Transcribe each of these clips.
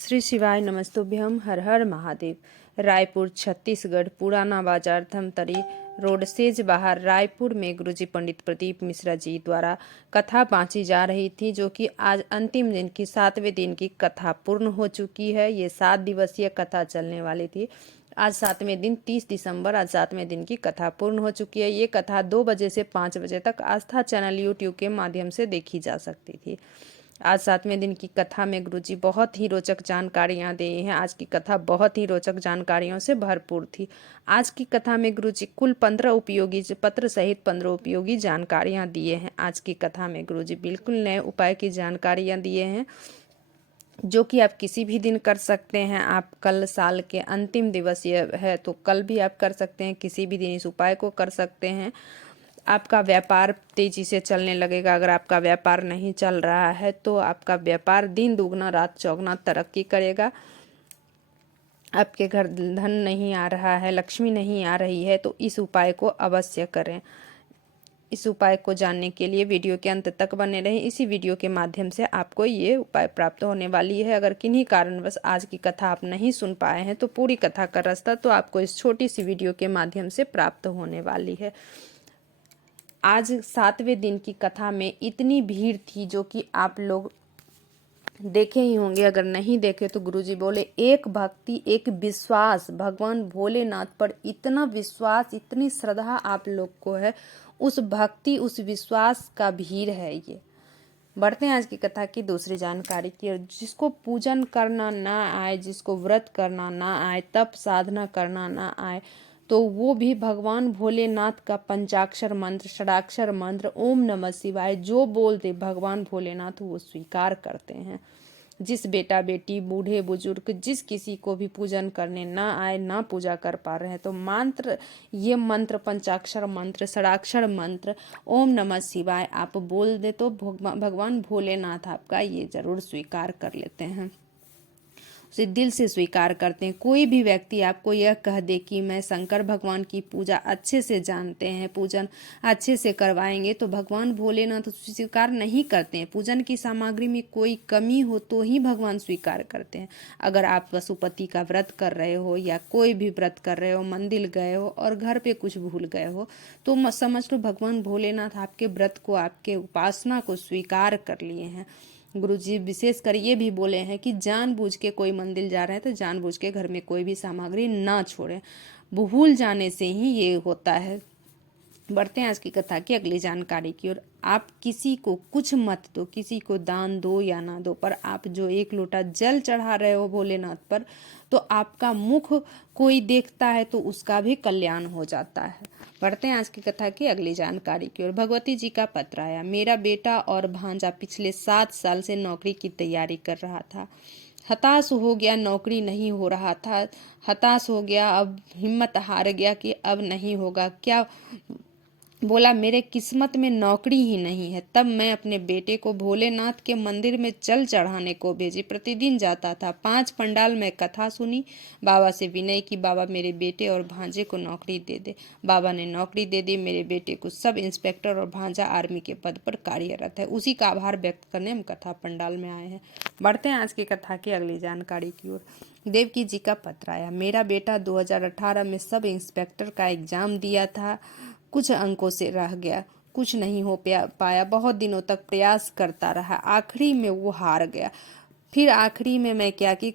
श्री शिवाय नमस्तुभ्यम। हर हर महादेव। रायपुर छत्तीसगढ़ पुराना बाजार धमतरी रोड सेज बाहर रायपुर में गुरुजी पंडित प्रदीप मिश्रा जी द्वारा कथा बाँची जा रही थी, जो कि आज अंतिम दिन की 7वें दिन की कथा पूर्ण हो चुकी है। ये 7 दिवसीय कथा चलने वाली थी। आज 7वें दिन 30 दिसंबर, आज 7वें दिन की कथा पूर्ण हो चुकी है। ये कथा 2 बजे से 5 बजे तक आस्था चैनल यूट्यूब के माध्यम से देखी जा सकती थी। आज 7वें दिन की कथा में गुरुजी बहुत ही रोचक जानकारियां दिए हैं। आज की कथा बहुत ही रोचक जानकारियों से भरपूर थी। आज की कथा में गुरुजी कुल 15 उपयोगी पत्र सहित 15 उपयोगी जानकारियां दिए हैं। आज की कथा में गुरुजी बिल्कुल नए उपाय की जानकारियां दिए हैं, जो कि आप किसी भी दिन कर सकते हैं। आप कल साल के अंतिम दिवस ये है तो कल भी आप कर सकते हैं, किसी भी दिन इस उपाय को कर सकते हैं। आपका व्यापार तेजी से चलने लगेगा। अगर आपका व्यापार नहीं चल रहा है तो आपका व्यापार दिन दुगना रात चौगुना तरक्की करेगा। आपके घर धन नहीं आ रहा है, लक्ष्मी नहीं आ रही है, तो इस उपाय को अवश्य करें। इस उपाय को जानने के लिए वीडियो के अंत तक बने रहें। इसी वीडियो के माध्यम से आपको ये उपाय प्राप्त होने वाली है। अगर किन्हीं कारणवश आज की कथा आप नहीं सुन पाए हैं तो पूरी कथा का रास्ता तो आपको इस छोटी सी वीडियो के माध्यम से प्राप्त होने वाली है। आज 7वें दिन की कथा में इतनी भीड़ थी, जो कि आप लोग देखे ही होंगे। अगर नहीं देखे तो गुरुजी बोले, एक भक्ति एक विश्वास, भगवान भोलेनाथ पर इतना विश्वास, इतनी श्रद्धा आप लोग को है, उस भक्ति उस विश्वास का भीड़ है ये। बढ़ते हैं आज की कथा की दूसरी जानकारी की। और जिसको पूजन करना ना आए, जिसको व्रत करना ना आए, तप साधना करना ना आए, तो वो भी भगवान भोलेनाथ का पंचाक्षर मंत्र, षडाक्षर मंत्र ओम नमः शिवाय जो बोलते भगवान भोलेनाथ वो स्वीकार करते हैं। जिस बेटा बेटी बूढ़े बुजुर्ग जिस किसी को भी पूजन करने ना आए, ना पूजा कर पा रहे हैं, तो ये मंत्र पंचाक्षर मंत्र, षडाक्षर मंत्र ओम नमः शिवाय आप बोल दे तो भगवान भोलेनाथ आपका ये जरूर स्वीकार कर लेते हैं, उसे दिल से स्वीकार करते हैं। कोई भी व्यक्ति आपको यह कह दे कि मैं शंकर भगवान की पूजा अच्छे से जानते हैं, पूजन अच्छे से करवाएंगे, तो भगवान भोलेनाथ स्वीकार नहीं करते हैं। पूजन की सामग्री में कोई कमी हो तो ही भगवान स्वीकार करते हैं। अगर आप पशुपति का व्रत कर रहे हो या कोई भी व्रत कर रहे हो, मंदिर गए हो और घर पे कुछ भूल गए हो, तो समझ लो भगवान भोलेनाथ आपके व्रत को, आपके उपासना को स्वीकार कर लिए हैं। गुरुजी विशेष कर ये भी बोले हैं कि जानबूझ के कोई मंदिर जा रहे हैं तो जानबूझ के घर में कोई भी सामग्री ना छोड़ें, भूल जाने से ही ये होता है। बढ़ते हैं आज की कथा की अगली जानकारी की ओर। आप किसी को कुछ मत दो, किसी को दान दो या ना दो, पर आप जो 1 लोटा जल चढ़ा रहे हो भोलेनाथ पर, तो आपका मुख कोई देखता है तो उसका भी कल्याण हो जाता है। बढ़ते हैं आज की कथा की अगली जानकारी की ओर। भगवती जी का पत्र आया। मेरा बेटा और भांजा पिछले 7 साल से नौकरी की तैयारी कर रहा था। हताश हो गया, नौकरी नहीं हो रहा था। हताश हो गया, अब हिम्मत हार गया कि अब नहीं होगा। क्या बोला, मेरे किस्मत में नौकरी ही नहीं है। तब मैं अपने बेटे को भोलेनाथ के मंदिर में जल चढ़ाने को भेजी। प्रतिदिन जाता था। 5 पंडाल में कथा सुनी। बाबा से विनय की, बाबा मेरे बेटे और भांजे को नौकरी दे दे। बाबा ने नौकरी दे दी। मेरे बेटे को सब इंस्पेक्टर और भांजा आर्मी के पद पर कार्यरत है। उसी का आभार व्यक्त करने हम कथा पंडाल में आए हैं। बढ़ते हैं आज की कथा की अगली जानकारी की ओर। देवकी जी का पत्र आया। मेरा बेटा 2018 में सब इंस्पेक्टर का एग्जाम दिया था, कुछ अंकों से रह गया, कुछ नहीं हो पाया। बहुत दिनों तक प्रयास करता रहा, आखिरी में वो हार गया। फिर आखिरी में मैं क्या कि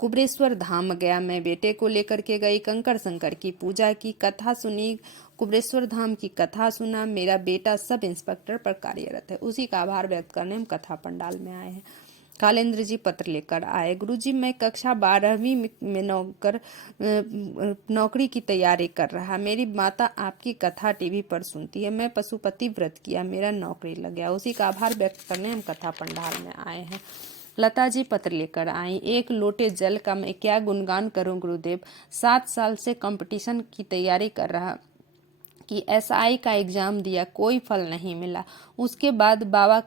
कुबरेश्वर धाम गया। मैं बेटे को लेकर के गई, कंकर शंकर की पूजा की, कथा सुनी, कुबरेश्वर धाम की कथा सुना। मेरा बेटा सब इंस्पेक्टर पर कार्यरत है। उसी का आभार व्यक्त करने हम कथा पंडाल में आए हैं। कालेंद्र जी पत्र लेकर आए। गुरुजी, मैं कक्षा 12वीं में नौकरी की तैयारी कर रहा। मेरी माता आपकी कथा टीवी पर सुनती है। मैं पशुपति व्रत किया, मेरा नौकरी लग गया। उसी का आभार व्यक्त करने हम कथा पंडाल में आए हैं। लता जी पत्र लेकर आई। 1 लोटे जल का मैं क्या गुणगान करूं गुरुदेव। 7 साल से कंपटीशन की तैयारी कर रहा कि एसआई का एग्ज़ाम दिया, कोई फल नहीं मिला। उसके बाद बाबा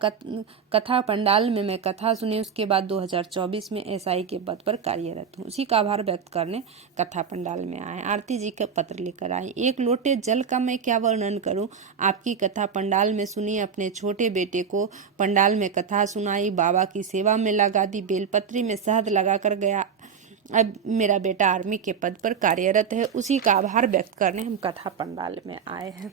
कथा पंडाल में मैं कथा सुनी। उसके बाद 2024 में एसआई के पद पर कार्यरत हूँ। उसी का आभार व्यक्त करने कथा पंडाल में आए। आरती जी का पत्र लेकर आई। एक लोटे जल का मैं क्या वर्णन करूँ, आपकी कथा पंडाल में सुनी। अपने छोटे बेटे को पंडाल में कथा सुनाई, बाबा की सेवा में लगा दी, बेलपत्री में शहद लगा कर गया। अब मेरा बेटा आर्मी के पद पर कार्यरत है। उसी का आभार व्यक्त करने हम कथा पंडाल में आए हैं।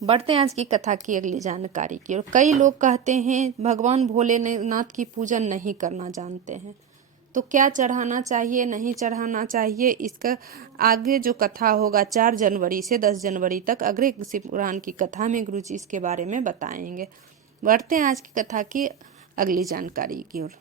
बढ़ते हैं आज की कथा की अगली जानकारी की ओर। कई लोग कहते हैं भगवान भोलेनाथ की पूजा नहीं करना जानते हैं, तो क्या चढ़ाना चाहिए, नहीं चढ़ाना चाहिए, इसका आगे जो कथा होगा 4 जनवरी से 10 जनवरी तक अग्रे शिवपुराण की कथा में गुरुजी इसके बारे में बताएंगे। बढ़ते हैं आज की कथा की अगली जानकारी की ओर।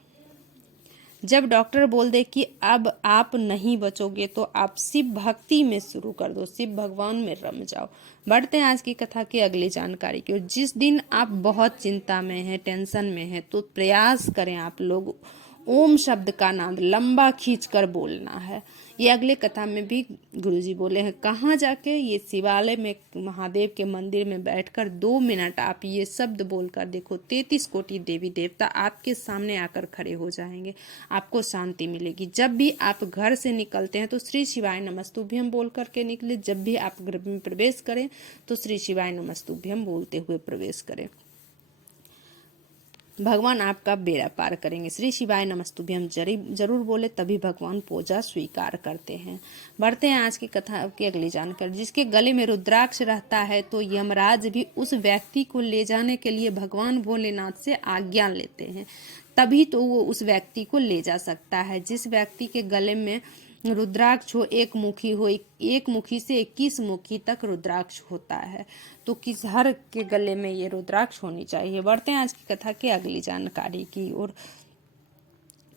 जब डॉक्टर बोल दे कि अब आप नहीं बचोगे तो आप शिव भक्ति में शुरू कर दो, शिव भगवान में रम जाओ। बढ़ते हैं आज की कथा की अगली जानकारी की ओर। जिस दिन आप बहुत चिंता में हैं, टेंशन में हैं, तो प्रयास करें आप लोग ओम शब्द का नाम लंबा खींचकर बोलना है। ये अगले कथा में भी गुरुजी बोले हैं। कहाँ जाके, ये शिवालय में महादेव के मंदिर में बैठकर 2 मिनट आप ये शब्द बोलकर देखो, 33 कोटि देवी देवता आपके सामने आकर खड़े हो जाएंगे, आपको शांति मिलेगी। जब भी आप घर से निकलते हैं तो श्री शिवाय नमस्तुभ्यम बोल करके निकले। जब भी आप घर में प्रवेश करें तो श्री शिवाय नमस्तुभ्यम बोलते हुए प्रवेश करें। भगवान आपका बेड़ा पार करेंगे। श्री शिवाय नमस्तुभ्यम जरूर बोले, तभी भगवान पूजा स्वीकार करते हैं। बढ़ते हैं आज की कथा की अगली जानकारी। जिसके गले में रुद्राक्ष रहता है तो यमराज भी उस व्यक्ति को ले जाने के लिए भगवान भोलेनाथ से आज्ञा लेते हैं, तभी तो वो उस व्यक्ति को ले जा सकता है। जिस व्यक्ति के गले में रुद्राक्ष हो, एक मुखी हो, एक मुखी से 21 मुखी तक रुद्राक्ष होता है, तो किस हर के गले में ये रुद्राक्ष होनी चाहिए। बढ़ते हैं आज की कथा की अगली जानकारी की ओर।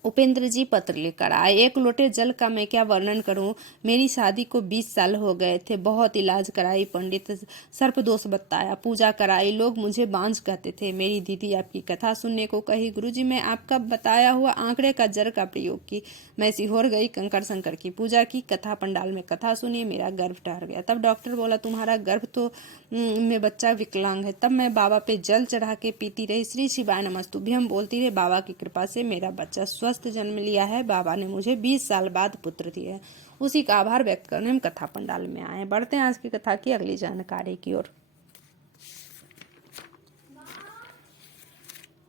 उपेंद्र जी पत्र लेकर आए। एक लोटे जल का मैं क्या वर्णन करूं, मेरी शादी को 20 साल हो गए थे। बहुत इलाज कराई, पंडित सर्प दोष बताया, पूजा कराई, लोग मुझे बांझ कहते थे। मेरी दीदी आपकी कथा सुनने को कही। गुरुजी मैं आपका बताया हुआ आंकड़े का जर का प्रयोग की। मैं सिहोर गई, कंकर शंकर की पूजा की, कथा पंडाल में कथा सुनी, मेरा गर्भ ठहर गया। तब डॉक्टर बोला तुम्हारा गर्भ तो में बच्चा विकलांग है। तब मैं बाबा पे जल चढ़ा के पीती रही, श्री शिवाय नमस्तुभ्यम बोलती रही। बाबा की कृपा से मेरा बच्चा स्वस्थ जन्म लिया है। बाबा ने मुझे 20 साल बाद पुत्र दिया है। उसी का आभार व्यक्त करने हम कथा पंडाल में आए। बढ़ते हैं आज की कथा की अगली जानकारी की ओर।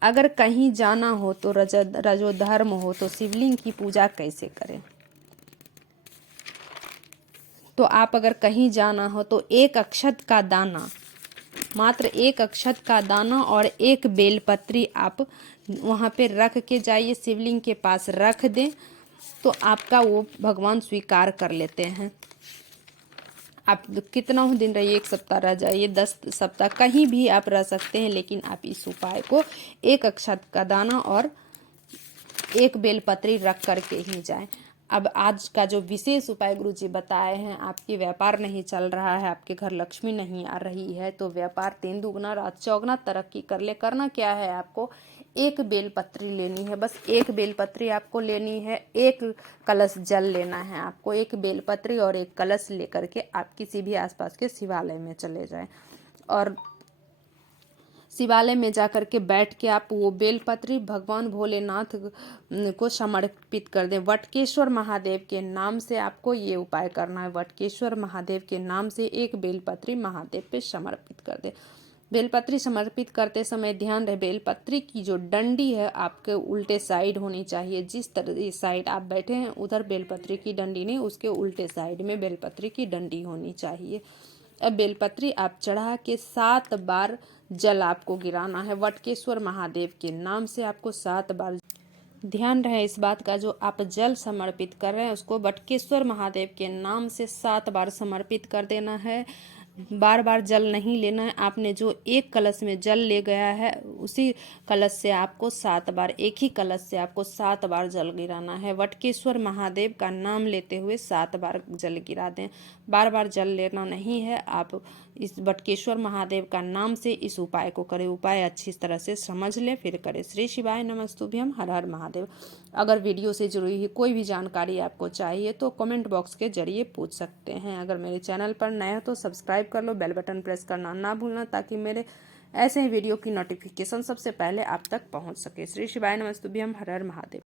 अगर कहीं जाना हो तो रजोधर्म हो तो शिवलिंग की पूजा कैसे करें। तो आप अगर कहीं जाना हो तो 1 अक्षत का दाना, मात्र 1 अक्षत का दाना और 1 बेलपत्री आप वहाँ पे रख के जाइए, शिवलिंग के पास रख दें तो आपका वो भगवान स्वीकार कर लेते हैं। आप कितना दिन रहिए, 1 सप्ताह रह जाइए, 10 सप्ताह कहीं भी आप रह सकते हैं, लेकिन आप इस उपाय को 1 अक्षत का दाना और 1 बेलपत्री रख करके ही जाएं। अब आज का जो विशेष उपाय गुरुजी बताए हैं, आपकी व्यापार नहीं चल रहा है, आपके घर लक्ष्मी नहीं आ रही है, तो व्यापार 3 दुगना रात चौगना तरक्की कर ले। करना क्या है, आपको 1 बेलपत्री लेनी है, बस 1 बेलपत्री आपको लेनी है। 1 कलश जल लेना है आपको। 1 बेलपत्री और 1 कलश लेकर के आप किसी भी आसपास के शिवालय में चले जाएं और शिवालय में जाकर के बैठ के आप वो बेलपत्री भगवान भोलेनाथ को समर्पित कर दें। वटकेश्वर महादेव के नाम से आपको ये उपाय करना है। वटकेश्वर महादेव के नाम से 1 बेलपत्री महादेव पे समर्पित कर दें। बेलपत्री समर्पित करते समय ध्यान रहे, बेलपत्री की जो डंडी है आपके उल्टे साइड होनी चाहिए। जिस तरह साइड आप बैठे हैं उधर बेलपत्री की डंडी नहीं, उसके उल्टे साइड में बेलपत्री की डंडी होनी चाहिए। अब बेलपत्री आप चढ़ा के 7 बार जल आपको गिराना है। वटकेश्वर महादेव के नाम से आपको 7 बार, ध्यान रहे इस बात का, जो आप जल समर्पित कर रहे हैं उसको वटकेश्वर महादेव के नाम से 7 बार समर्पित कर देना है। बार बार जल नहीं लेना है। आपने जो एक कलश में जल ले गया है उसी कलश से आपको 7 बार, एक ही कलश से आपको 7 बार जल गिराना है। वटकेश्वर महादेव का नाम लेते हुए 7 बार जल गिरा दें। बार बार जल लेना नहीं है। आप इस वटकेश्वर महादेव का नाम से इस उपाय को करें। उपाय अच्छी तरह से समझ लें फिर करें। श्री शिवाय नमस्तुभ्यम। हर हर महादेव। अगर वीडियो से जुड़ी हुई कोई भी जानकारी आपको चाहिए तो कमेंट बॉक्स के जरिए पूछ सकते हैं। अगर मेरे चैनल पर नए हो तो सब्सक्राइब कर लो, बेल बटन प्रेस करना ना भूलना ताकि मेरे ऐसे ही वीडियो की नोटिफिकेशन सबसे पहले आप तक पहुंच सके। श्री शिवाय नमस्तुभ्यम। हर हर महादेव।